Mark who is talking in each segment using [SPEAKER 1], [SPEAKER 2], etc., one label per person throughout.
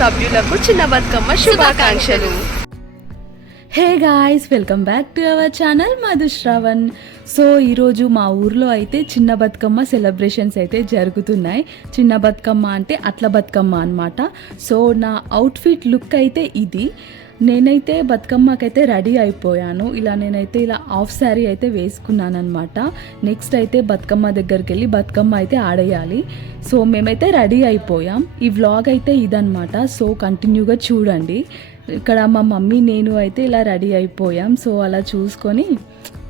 [SPEAKER 1] సభ్యులకు చిన్న బతుకమ్మ శుభాకాంక్షలు.
[SPEAKER 2] Hey guys welcome back to our channel Madhushravan. So ఈరోజు మా ఊర్లో అయితే చిన్న బతుకమ్మ సెలబ్రేషన్స్ అయితే జరుగుతున్నాయి. చిన్న బతుకమ్మ అంటే అట్ల బతుకమ్మ అనమాట సో నా అవుట్ఫిట్ లుక్ అయితే ఇది. నేనైతే బతుకమ్మకైతే రెడీ అయిపోయాను. ఇలా నేనైతే ఇలా హాఫ్ శారీ అయితే వేసుకున్నాను అనమాట నెక్స్ట్ అయితే బతుకమ్మ దగ్గరికి వెళ్ళి బతుకమ్మ అయితే ఆడేయాలి. సో మేమైతే రెడీ అయిపోయాం. ఈ వ్లాగ్ అయితే ఇదనమాట సో కంటిన్యూగా చూడండి. ఇక్కడ మా మమ్మీ నేను అయితే ఇలా రెడీ అయిపోయాం. సో అలా చూసుకొని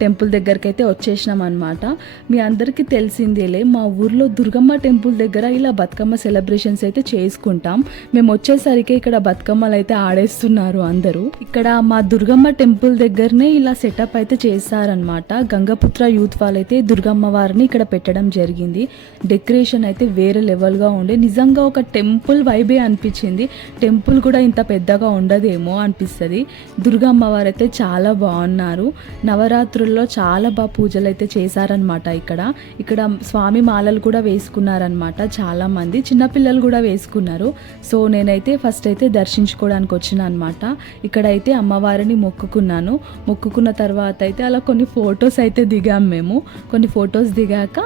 [SPEAKER 2] టెంపుల్ దగ్గరికి అయితే వచ్చేసినాం అనమాట మీ అందరికీ తెలిసిందేలే మా ఊర్లో దుర్గమ్మ టెంపుల్ దగ్గర ఇలా బతుకమ్మ సెలబ్రేషన్స్ అయితే చేసుకుంటాం. మేము వచ్చేసరికి ఇక్కడ బతుకమ్మలు అయితే ఆడేస్తున్నారు అందరూ. ఇక్కడ మా దుర్గమ్మ టెంపుల్ దగ్గరనే ఇలా సెటప్ అయితే చేస్తారనమాట గంగపుత్ర యూత్ వాళ్ళైతే దుర్గమ్మ వారిని ఇక్కడ పెట్టడం జరిగింది. డెకరేషన్ అయితే వేరే లెవెల్గా ఉండే. నిజంగా ఒక టెంపుల్ వైబే అనిపించింది. టెంపుల్ కూడా ఇంత పెద్దగా ఉండదు ఏమో అనిపిస్తుంది. దుర్గమ్మ అయితే చాలా బాగున్నారు. నవరాత్రుల్లో చాలా బాగా పూజలు అయితే చేశారనమాట ఇక్కడ. ఇక్కడ స్వామి మాలలు కూడా వేసుకున్నారనమాట చాలామంది. చిన్నపిల్లలు కూడా వేసుకున్నారు. సో నేనైతే ఫస్ట్ అయితే దర్శించుకోవడానికి వచ్చిన అనమాట ఇక్కడైతే అమ్మవారిని మొక్కుకున్నాను. మొక్కుకున్న తర్వాత అయితే అలా కొన్ని ఫొటోస్ అయితే దిగాం మేము. కొన్ని ఫొటోస్ దిగాక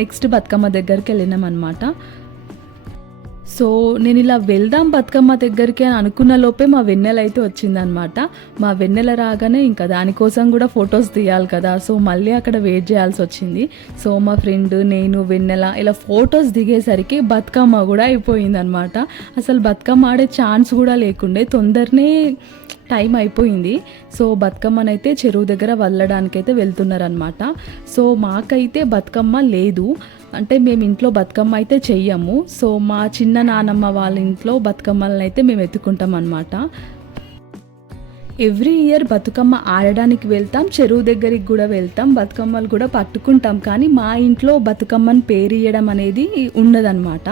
[SPEAKER 2] నెక్స్ట్ బతుకమ్మ దగ్గరికి వెళ్ళినాం అనమాట సో నేను ఇలా వెళ్దాం బతుకమ్మ దగ్గరికి అని అనుకున్న లోపే మా వెన్నెల అయితే వచ్చిందనమాట మా వెన్నెల రాగానే ఇంకా దానికోసం కూడా ఫొటోస్ తీయాలి కదా. సో మళ్ళీ అక్కడ వెయిట్ చేయాల్సి వచ్చింది. సో మా ఫ్రెండ్ నేను వెన్నెల ఇలా ఫొటోస్ దిగేసరికి బతుకమ్మ కూడా అయిపోయిందనమాట అసలు బతుకమ్మ ఆడే ఛాన్స్ కూడా లేకుండే తొందరనే టైం అయిపోయింది. సో బతుకమ్మనైతే చెరువు దగ్గర వదలడానికైతే వెళ్తున్నారనమాట సో మాకైతే బతుకమ్మ లేదు. అంటే మేము ఇంట్లో బతుకమ్మ అయితే చెయ్యము. సో మా చిన్న నానమ్మ వాళ్ళ ఇంట్లో బతుకమ్మలను అయితే మేము ఎత్తుకుంటాం అనమాట ఎవ్రీ ఇయర్ బతుకమ్మ ఆడడానికి వెళ్తాం. చెరువు దగ్గరికి కూడా వెళ్తాం. బతుకమ్మలు కూడా పట్టుకుంటాం. కానీ మా ఇంట్లో బతుకమ్మని పేరియ్యడం అనేది ఉండదన్నమాట.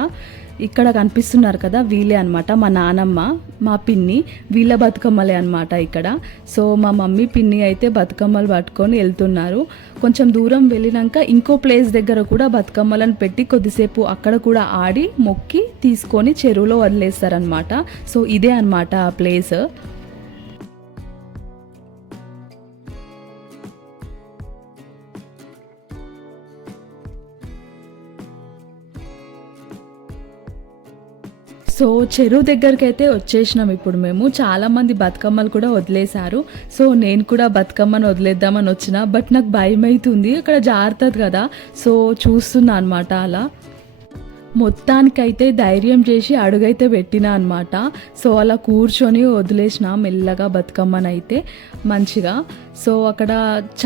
[SPEAKER 2] ఇక్కడ కనిపిస్తున్నారు కదా వీళ్ళే అనమాట మా నానమ్మ మా పిన్ని వీళ్ళ బతుకమ్మలే అనమాట ఇక్కడ. సో మా మమ్మీ పిన్ని అయితే బతుకమ్మలు పట్టుకొని వెళ్తున్నారు. కొంచెం దూరం వెళ్ళినాక ఇంకో ప్లేస్ దగ్గర కూడా బతుకమ్మలను పెట్టి కొద్దిసేపు అక్కడ కూడా ఆడి మొక్కి తీసుకొని చెరువులో వదిలేస్తారనమాట సో ఇదే అనమాట ఆ ప్లేస్. సో చెరువు దగ్గరికి అయితే వచ్చేసినాం ఇప్పుడు మేము. చాలామంది బతుకమ్మలు కూడా వదిలేశారు. సో నేను కూడా బతుకమ్మను వదిలేద్దామని వచ్చిన బట్ నాకు భయం అవుతుంది అక్కడ జారుతుంది కదా. సో చూస్తున్నా అనమాట అలా. మొత్తానికైతే ధైర్యం చేసి అడుగైతే పెట్టిన అనమాట సో అలా కూర్చొని వదిలేసిన మెల్లగా బతుకమ్మనైతే మంచిగా. సో అక్కడ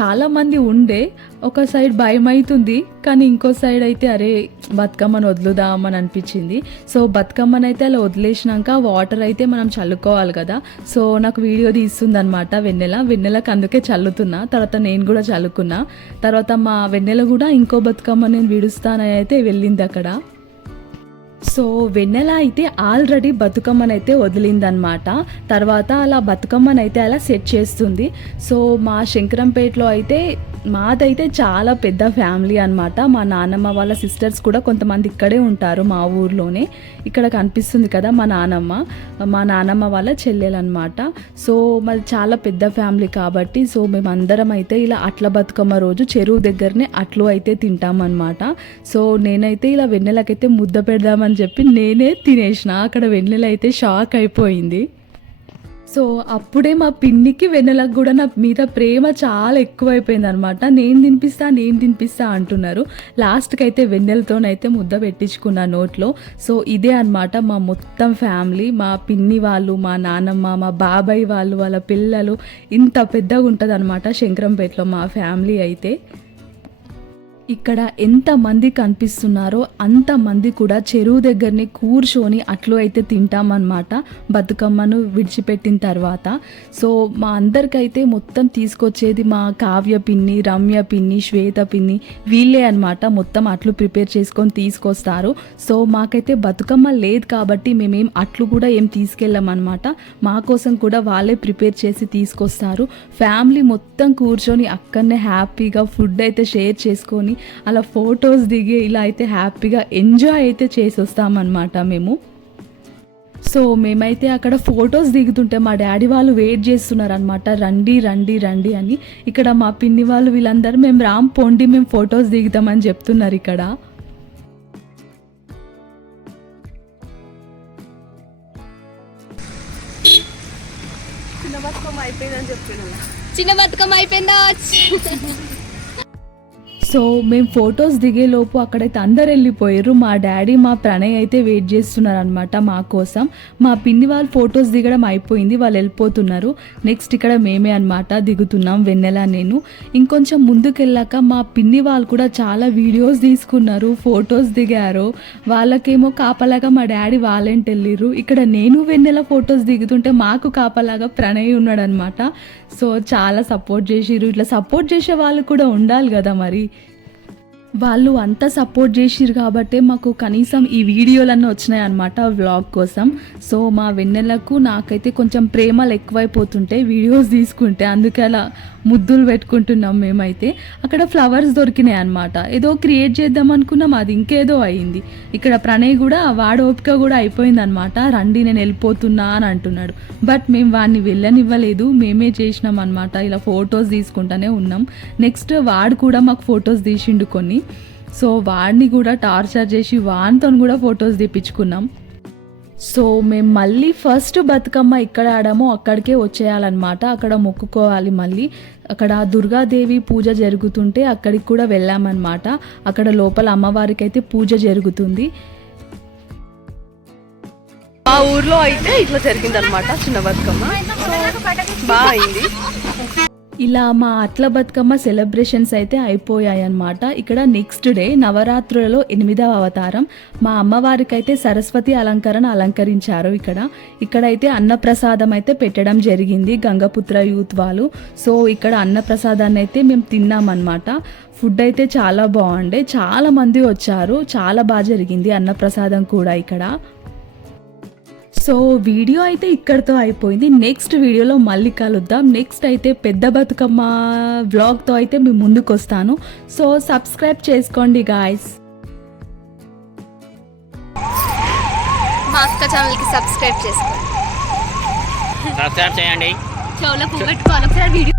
[SPEAKER 2] చాలామంది ఉండే. ఒక సైడ్ భయం అవుతుంది కానీ ఇంకో సైడ్ అయితే అరే బతుకమ్మను వదులుదామని అనిపించింది. సో బతుకమ్మనైతే అలా వదిలేసినాక వాటర్ అయితే మనం చల్లుకోవాలి కదా. సో నాకు వీడియో తీస్తుంది అనమాట వెన్నెల. వెన్నెలకు అందుకే చల్లుతున్నా. తర్వాత నేను కూడా చల్లుకున్నా. తర్వాత మా వెన్నెల కూడా ఇంకో బతుకమ్మ నేను విడుస్తానని అయితే వెళ్ళింది అక్కడ. సో వెన్నెల అయితే ఆల్రెడీ బతుకమ్మనైతే వదిలిందనమాట తర్వాత అలా బతుకమ్మనైతే అలా సెట్ చేస్తుంది. సో మా శంకరంపేటలో అయితే మాదైతే చాలా పెద్ద ఫ్యామిలీ అనమాట మా నాన్నమ్మ వాళ్ళ సిస్టర్స్ కూడా కొంతమంది ఇక్కడే ఉంటారు మా ఊర్లోనే. ఇక్కడ కనిపిస్తుంది కదా మా నానమ్మ మా నానమ్మ వాళ్ళ చెల్లెలన్నమాట. సో మాది చాలా పెద్ద ఫ్యామిలీ కాబట్టి సో మేమందరం అయితే ఇలా అట్ల బతుకమ్మ రోజు చెరువు దగ్గరనే అట్లు అయితే తింటామన్నమాట. సో నేనైతే ఇలా వెన్నెలకైతే ముద్ద పెడదామని అని చెప్పి నేనే తినేసిన. అక్కడ వెన్నెల అయితే షాక్ అయిపోయింది. సో అప్పుడే మా పిన్నికి వెన్నెలకు కూడా నా మీద ప్రేమ చాలా ఎక్కువైపోయింది అనమాట నేను తినిపిస్తా నేను తినిపిస్తా అంటున్నారు. లాస్ట్కి అయితే వెన్నెలతోనైతే ముద్ద పెట్టించుకున్నా నోట్లో. సో ఇదే అనమాట మా మొత్తం ఫ్యామిలీ. మా పిన్ని వాళ్ళు మా నాన్నమ్మ మా బాబాయ్ వాళ్ళు వాళ్ళ పిల్లలు. ఇంత పెద్దగా ఉంటుంది అనమాట శంకరంపేటలో మా ఫ్యామిలీ అయితే. ఇక్కడ ఎంతమంది కనిపిస్తున్నారో అంతమంది కూడా చెరువు దగ్గరనే కూర్చొని అట్లు అయితే తింటామన్నమాట. బతుకమ్మను విడిచిపెట్టిన తర్వాత. సో మా అందరికైతే మొత్తం తీసుకొచ్చేది మా కావ్య పిన్ని రమ్య పిన్ని శ్వేత పిన్ని వీళ్ళే అనమాట మొత్తం అట్లు ప్రిపేర్ చేసుకొని తీసుకొస్తారు. సో మాకైతే బతుకమ్మ లేదు కాబట్టి మేమేం అట్లు కూడా ఏం తీసుకెళ్ళామన్నమాట. మా కోసం కూడా వాళ్ళే ప్రిపేర్ చేసి తీసుకొస్తారు. ఫ్యామిలీ మొత్తం కూర్చొని అక్కడనే హ్యాపీగా ఫుడ్ అయితే షేర్ చేసుకొని అలా ఫొటోస్ దిగి ఇలా అయితే హ్యాపీగా ఎంజాయ్ అయితే చేసి వస్తామన్నమాట మేము. సో మేమైతే అక్కడ ఫొటోస్ దిగుతుంటే మా డాడీ వాళ్ళు వెయిట్ చేస్తున్నారు అనమాట రండి రండి రండి అని. ఇక్కడ మా పిన్ని వాళ్ళు వీళ్ళందరూ మేము రామ్ పొండి మేము ఫొటోస్ దిగుతామని చెప్తున్నారు ఇక్కడ.
[SPEAKER 1] చిన్న బతుకమ్మ అయిపోయిందని చెప్తున్నాను
[SPEAKER 3] చిన్న బతుకమ్మ అయిపోయిందా?
[SPEAKER 2] సో మేము ఫొటోస్ దిగేలోపు అక్కడైతే అందరు వెళ్ళిపోయారు. మా డాడీ మా ప్రణయ్ అయితే వెయిట్ చేస్తున్నారు అనమాట మా కోసం. మా పిన్ని వాళ్ళు ఫొటోస్ దిగడం అయిపోయింది వాళ్ళు వెళ్ళిపోతున్నారు. నెక్స్ట్ ఇక్కడ మేమే అనమాట దిగుతున్నాం వెన్నెల నేను. ఇంకొంచెం ముందుకు వెళ్ళాక మా పిన్ని వాళ్ళు కూడా చాలా వీడియోస్ తీసుకున్నారు ఫొటోస్ దిగారు. వాళ్ళకేమో కాపలాగా మా డాడీ వాళ్ళేంటి వెళ్ళిర్రు. ఇక్కడ నేను వెన్నెల ఫొటోస్ దిగుతుంటే మాకు కాపలాగా ప్రణయ్ ఉన్నాడనమాట సో చాలా సపోర్ట్ చేసిర్రు. ఇట్లా సపోర్ట్ చేసే వాళ్ళు కూడా ఉండాలి కదా మరి. వాళ్ళు అంత సపోర్ట్ చేసిరు కాబట్టే మాకు కనీసం ఈ వీడియోలన్నీ వచ్చినాయి అనమాట వ్లాగ్ కోసం. సో మా వెన్నెలకు నాకైతే కొంచెం ప్రేమలు ఎక్కువైపోతుంటే వీడియోస్ తీసుకుంటే అందుకే అలా ముద్దులు పెట్టుకుంటున్నాం మేమైతే. అక్కడ ఫ్లవర్స్ దొరికినాయి అనమాట ఏదో క్రియేట్ చేద్దాం అనుకున్నాం అది ఇంకేదో అయింది. ఇక్కడ ప్రణయ్ కూడా వాడు ఓపిక కూడా అయిపోయిందనమాట రండి నేను వెళ్ళిపోతున్నా అని అంటున్నాడు. బట్ మేము వాడిని వెళ్ళనివ్వలేదు మేమే చేసినాం అనమాట ఇలా ఫొటోస్ తీసుకుంటానే ఉన్నాం. నెక్స్ట్ వాడు కూడా మాకు ఫొటోస్ తీసిండు కొన్ని. సో వాడిని కూడా టార్చర్ చేసి వానితో కూడా ఫొటోస్ తీపించుకున్నాం సో మేము మళ్ళీ ఫస్ట్ బతుకమ్మ ఇక్కడ ఆడామో అక్కడికే వచ్చేయాలన్నమాట. అక్కడ మొక్కుకోవాలి మళ్ళీ. అక్కడ దుర్గాదేవి పూజ జరుగుతుంటే అక్కడికి కూడా వెళ్ళామన్నమాట. అక్కడ లోపల అమ్మవారికి అయితే పూజ జరుగుతుంది.
[SPEAKER 1] మా ఊర్లో అయితే ఇట్లా జరిగిందనమాట చిన్న బతుకమ్మ. బాగా అయింది.
[SPEAKER 2] ఇలా మా అట్ల బతుకమ్మ సెలబ్రేషన్స్ అయితే అయిపోయాయి అన్నమాట ఇక్కడ నెక్స్ట్ డే నవరాత్రులలో ఎనిమిదవ అవతారం. మా అమ్మవారికి అయితే సరస్వతి అలంకరణ అలంకరించారు ఇక్కడ. ఇక్కడైతే అన్నప్రసాదం అయితే పెట్టడం జరిగింది గంగపుత్ర యూత్ వాళ్ళు. సో ఇక్కడ అన్నప్రసాదాన్ని అయితే మేము తిన్నామన్నమాట. ఫుడ్ అయితే చాలా బాగుండే. చాలా మంది వచ్చారు. చాలా బాగా జరిగింది అన్నప్రసాదం కూడా ఇక్కడ. సో వీడియో అయితే ఇక్కడితో అయిపోయింది. నెక్స్ట్ వీడియోలో మళ్ళీ కలుద్దాం. నెక్స్ట్ అయితే పెద్ద బతుకమ్మ వ్లాగ్తో అయితే మీ ముందుకు వస్తాను సో సబ్స్క్రైబ్ చేసుకోండి గాయస్
[SPEAKER 3] ఛానల్కి సబ్స్క్రైబ్ చేసుకోండి
[SPEAKER 4] సబ్స్క్రైబ్ చేయండి.
[SPEAKER 3] చెవులో పువ్వు పెట్టుకోవాలి ఒకసారి వీడియో